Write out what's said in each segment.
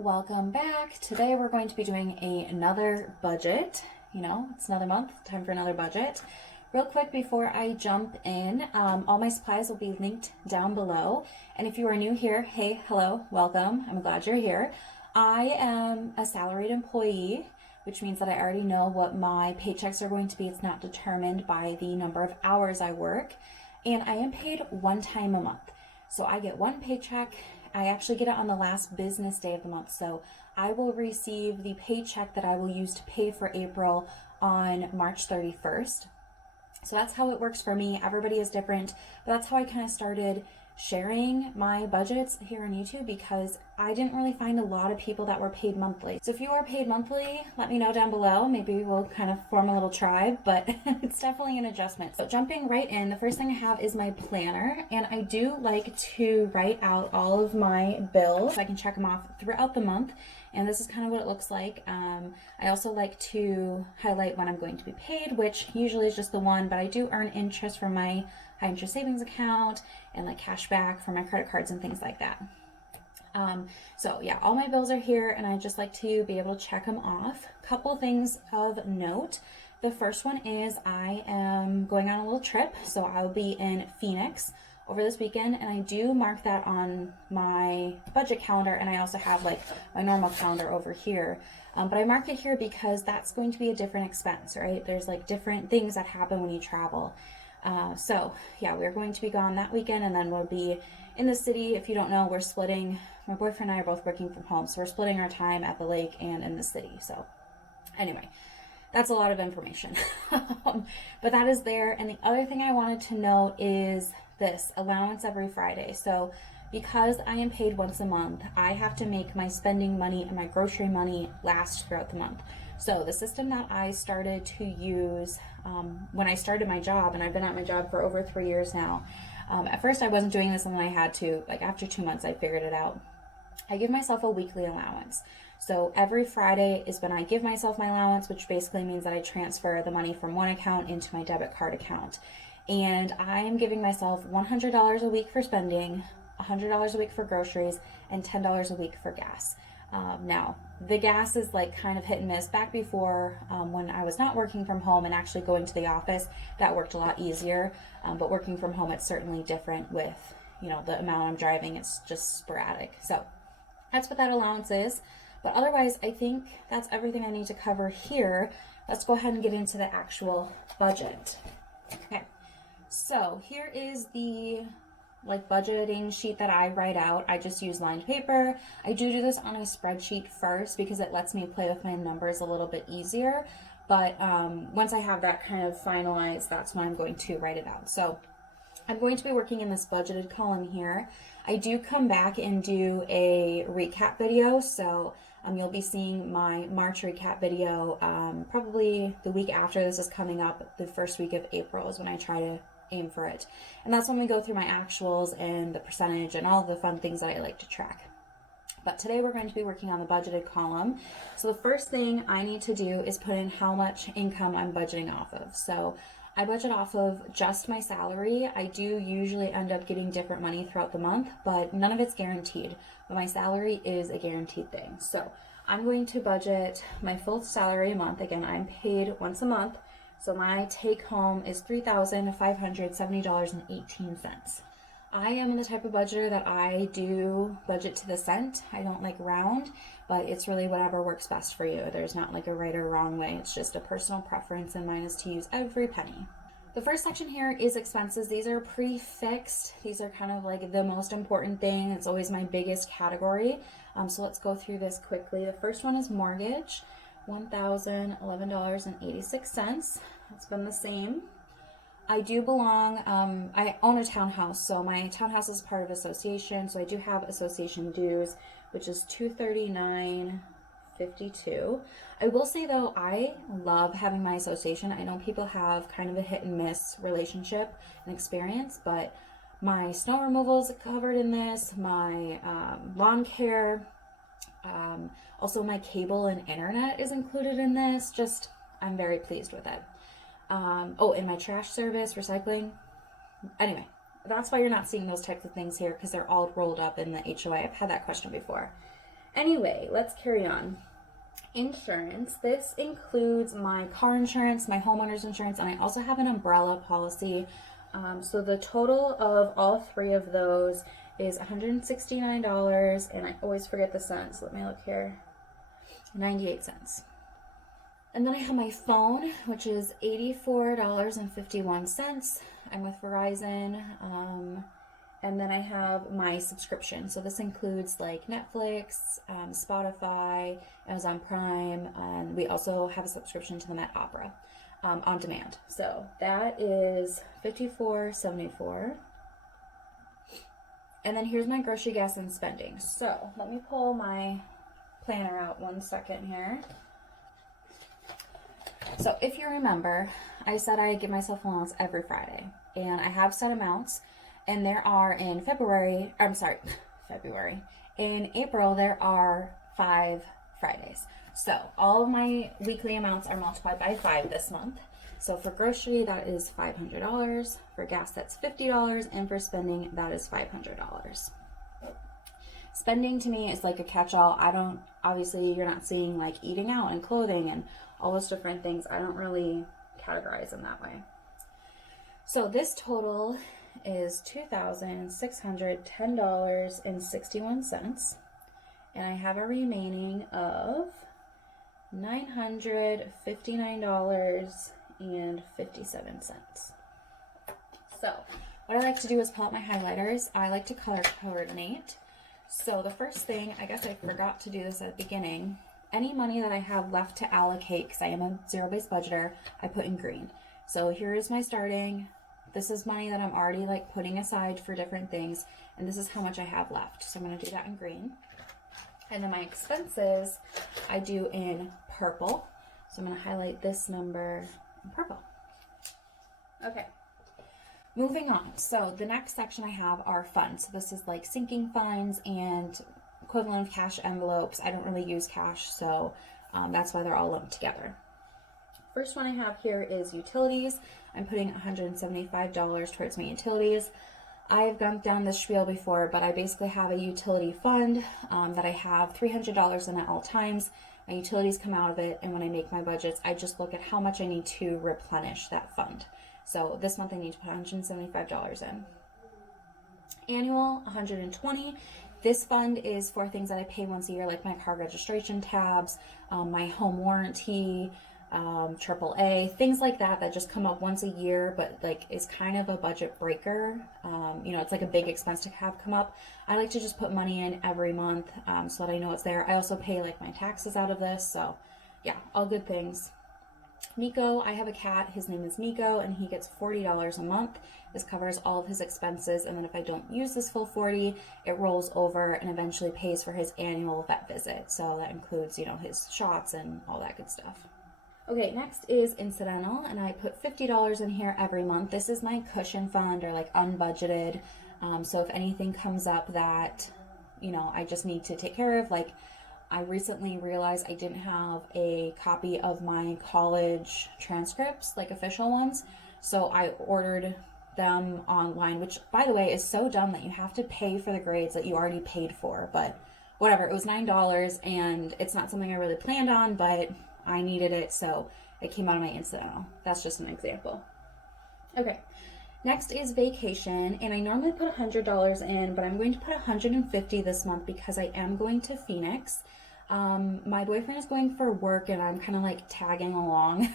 welcome back. Today we're going to be doing another budget. You know, it's another month, time for another budget. Real quick before I jump in, all my supplies will be linked down below. And if you are new here, hey, hello, welcome. I'm glad you're here. I am a salaried employee, which means that I already know what my paychecks are going to be. It's not determined by the number of hours I work. And I am paid one time a month. So I get one paycheck. I actually get it on the last business day of the month. So I will receive the paycheck that I will use to pay for April on March 31st. So that's how it works for me. Everybody is different, but that's how I kind of started sharing my budgets here on YouTube because I didn't really find a lot of people that were paid monthly. So if you are paid monthly, let me know down below. Maybe we'll kind of form a little tribe, but it's definitely an adjustment. So jumping right in, the first thing I have is my planner, and I do like to write out all of my bills so I can check them off throughout the month. And this is kind of what it looks like. I also like to highlight when I'm going to be paid, which usually is just the one, but I do earn interest from my high interest savings account and like cash back for my credit cards and things like that. So yeah, all my bills are here and I just like to be able to check them off. Couple things of note. The first one is I am going on a little trip. So I'll be in Phoenix over this weekend, and I do mark that on my budget calendar, and I also have like my normal calendar over here. But I mark it here because that's going to be a different expense, right? There's like different things that happen when you travel. So yeah, we're going to be gone that weekend, and then we'll be in the city. If you don't know, we're splitting, my boyfriend and I are both working from home, so we're splitting our time at the lake and in the city. So anyway, that's a lot of information. But that is there. And the other thing I wanted to know is this allowance every Friday. So because I am paid once a month, I have to make my spending money and my grocery money last throughout the month. So the system that I started to use when I started my job, and I've been at my job for over 3 years now. At first I wasn't doing this, and then I had to, like after 2 months, I figured it out. I give myself a weekly allowance. So every Friday is when I give myself my allowance, which basically means that I transfer the money from one account into my debit card account. And I am giving myself $100 a week for spending, $100 a week for groceries, and $10 a week for gas. Now, the gas is like kind of hit and miss. Back before when I was not working from home and actually going to the office, that worked a lot easier. But working from home, it's certainly different with, you know, the amount I'm driving. It's just sporadic. So that's what that allowance is. But otherwise, I think that's everything I need to cover here. Let's go ahead and get into the actual budget. Okay. So here is the like budgeting sheet that I write out. I just use lined paper. I do this on a spreadsheet first because it lets me play with my numbers a little bit easier. But once I have that kind of finalized, that's when I'm going to write it out. So I'm going to be working in this budgeted column here. I do come back and do a recap video. So you'll be seeing my March recap video probably the week after this is coming up. The first week of April is when I try to aim for it. And that's when we go through my actuals and the percentage and all the fun things that I like to track. But today we're going to be working on the budgeted column. So the first thing I need to do is put in how much income I'm budgeting off of. So I budget off of just my salary. I do usually end up getting different money throughout the month, but none of it's guaranteed. But my salary is a guaranteed thing. So I'm going to budget my full salary a month. Again, I'm paid once a month. So my take home is $3,570.18. I am the type of budgeter that I do budget to the cent. I don't like round, but it's really whatever works best for you. There's not like a right or wrong way. It's just a personal preference, and mine is to use every penny. The first section here is expenses. These are prefixed. These are kind of like the most important thing. It's always my biggest category. So let's go through this quickly. The first one is mortgage. $1,011.86. That's been the same. I do belong, I own a townhouse, so my townhouse is part of association, so I do have association dues, which is $239.52. I will say though, I love having my association. I know people have kind of a hit and miss relationship and experience, but my snow removal is covered in this, my lawn care, also my cable and internet is included in this. Just, I'm very pleased with it. Oh, and my trash service, recycling. Anyway, that's why you're not seeing those types of things here, because they're all rolled up in the HOA. I've had that question before. Anyway, let's carry on. Insurance. This includes my car insurance, my homeowner's insurance, and I also have an umbrella policy. So the total of all three of those is $169, and I always forget the cents. Let me look here. 98 cents. And then I have my phone, which is $84.51. I'm with Verizon. And then I have my subscription. So this includes like Netflix, Spotify, Amazon Prime, and we also have a subscription to the Met Opera on demand. So that is $54.74. And then here's my grocery, gas, and spending. So let me pull my planner out 1 second here. So if you remember, I said I give myself allowance every Friday, and I have set amounts. And there are in February. In April, there are 5 Fridays. So all of my weekly amounts are multiplied by 5 this month. So for grocery, that is $500. For gas, that's $50. And for spending, that is $500. Spending to me is like a catch-all. Obviously, you're not seeing like eating out and clothing and all those different things. I don't really categorize them that way. So this total is $2,610.61, and I have a remaining of $959.57. So what I like to do is pull out my highlighters. I like to color coordinate. So the first thing, I guess I forgot to do this at the beginning, any money that I have left to allocate, because I am a zero-based budgeter, I put in green. So here is my starting. This is money that I'm already like putting aside for different things, and this is how much I have left. So I'm going to do that in green. And then my expenses, I do in purple. So I'm going to highlight this number in purple. Okay. Moving on. So the next section I have are funds. So this is like sinking funds and equivalent of cash envelopes. I don't really use cash, so that's why they're all lumped together. First one I have here is utilities. I'm putting $175 towards my utilities. I've gone down this spiel before, but I basically have a utility fund that I have $300 in at all times. My utilities come out of it, and when I make my budgets, I just look at how much I need to replenish that fund. So this month I need to put $175 in. Annual, $120. This fund is for things that I pay once a year, like my car registration tabs, my home warranty, AAA, things like that just come up once a year, but like is kind of a budget breaker. It's like a big expense to have come up. I like to just put money in every month so that I know it's there. I also pay like my taxes out of this, so yeah, all good things. Miko, I have a cat, his name is Miko, and he gets $40 a month. This covers all of his expenses, and then if I don't use this full $40, it rolls over and eventually pays for his annual vet visit. So that includes, his shots and all that good stuff. Okay, next is incidental, and I put $50 in here every month. This is my cushion fund, or like unbudgeted. So if anything comes up that, I just need to take care of, like I recently realized I didn't have a copy of my college transcripts, like official ones. So I ordered them online, which by the way is so dumb that you have to pay for the grades that you already paid for, but whatever, it was $9 and it's not something I really planned on, but I needed it, so it came out of my incidental. That's just an example. Okay, next is vacation, and I normally put $100 in, but I'm going to put $150 this month because I am going to Phoenix. My boyfriend is going for work, and I'm kind of like tagging along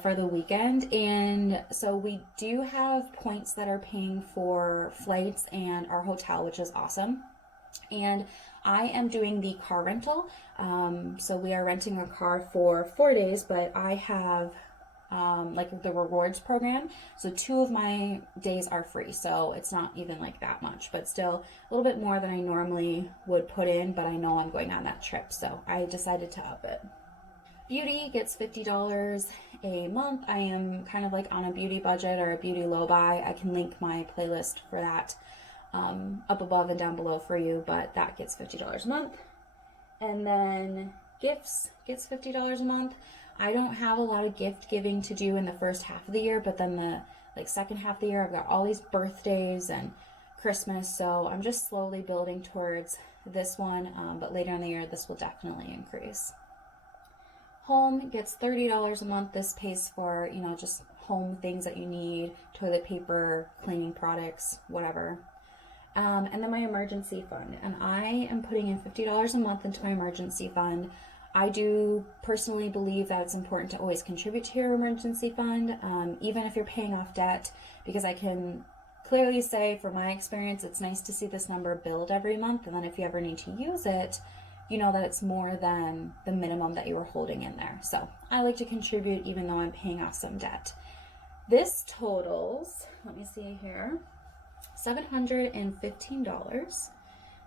for the weekend, and so we do have points that are paying for flights and our hotel, which is awesome. And I am doing the car rental. So we are renting a car for 4 days, but I have like the rewards program. So 2 of my days are free. So it's not even like that much, but still a little bit more than I normally would put in, but I know I'm going on that trip. So I decided to up it. Beauty gets $50 a month. I am kind of like on a beauty budget or a beauty low buy. I can link my playlist for that up above and down below for you, but that gets $50 a month. And then gifts gets $50 a month. I don't have a lot of gift giving to do in the first half of the year, but then the second half of the year I've got all these birthdays and Christmas, so I'm just slowly building towards this one, but later in the year this will definitely increase. Home gets $30 a month. This pays for, you know, just home things that you need, toilet paper, cleaning products, whatever. And then my emergency fund, and I am putting in $50 a month into my emergency fund. I do personally believe that it's important to always contribute to your emergency fund, even if you're paying off debt, because I can clearly say from my experience, it's nice to see this number build every month, and then if you ever need to use it, you know that it's more than the minimum that you were holding in there. So I like to contribute even though I'm paying off some debt. This totals, let me see here, $715.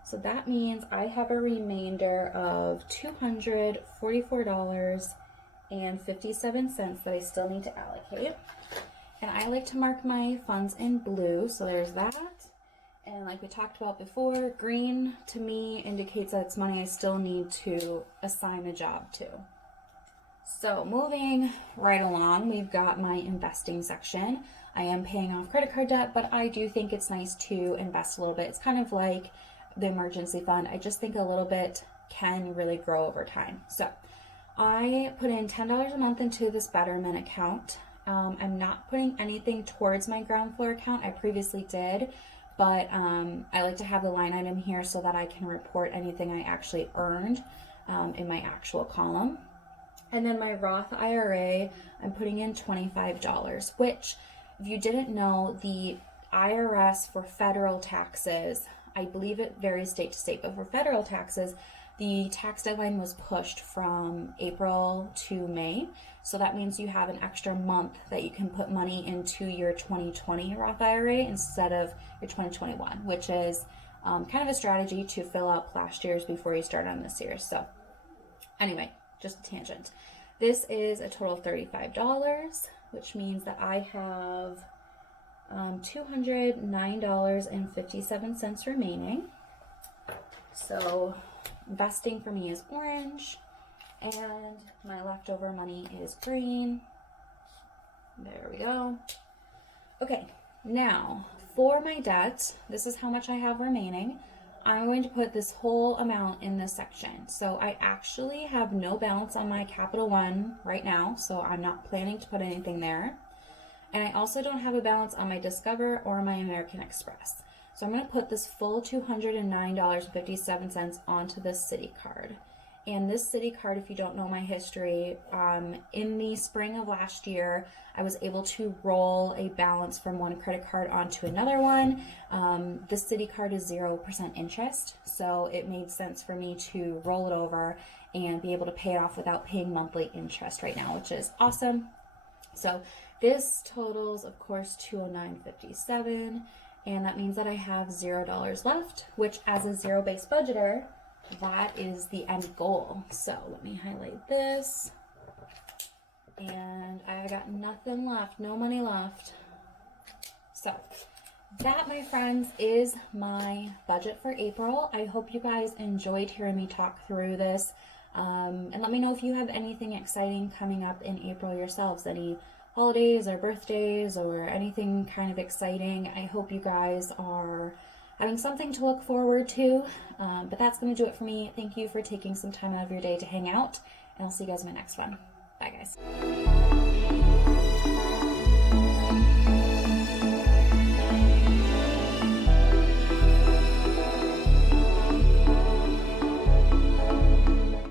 So that means I have a remainder of $244.57 that I still need to allocate. And I like to mark my funds in blue, so there's that. And like we talked about before, green to me indicates that it's money I still need to assign a job to. So moving right along, we've got my investing section. I am paying off credit card debt, but I do think it's nice to invest a little bit. It's kind of like the emergency fund. I just think a little bit can really grow over time. So I put in $10 a month into this Betterment account. I'm not putting anything towards my GroundFloor account. I previously did, but I like to have the line item here so that I can report anything I actually earned in my actual column. And then my Roth IRA, I'm putting in $25, which, if you didn't know, the IRS for federal taxes, I believe it varies state to state, but for federal taxes, the tax deadline was pushed from April to May. So that means you have an extra month that you can put money into your 2020 Roth IRA instead of your 2021, which is kind of a strategy to fill out last year's before you start on this year. So anyway, just a tangent. This is a total of $35, which means that I have $209.57 remaining. So investing for me is orange, and my leftover money is green. There we go. Okay, now for my debt, this is how much I have remaining. I'm going to put this whole amount in this section. So I actually have no balance on my Capital One right now, so I'm not planning to put anything there. And I also don't have a balance on my Discover or my American Express. So I'm going to put this full $209.57 onto this Citi card. And this Citi card, if you don't know my history, in the spring of last year, I was able to roll a balance from one credit card onto another one. This Citi card is 0% interest, so it made sense for me to roll it over and be able to pay it off without paying monthly interest right now, which is awesome. So this totals, of course, $209.57, and that means that I have $0 left, which as a zero-based budgeter, that is the end goal. So let me highlight this, and I've got nothing left, no money left. So that, my friends, is my budget for April. I hope you guys enjoyed hearing me talk through this, and let me know if you have anything exciting coming up in April yourselves, any holidays or birthdays or anything kind of exciting. I hope you guys are having something to look forward to, but that's going to do it for me. Thank you for taking some time out of your day to hang out, and I'll see you guys in my next one. Bye, guys.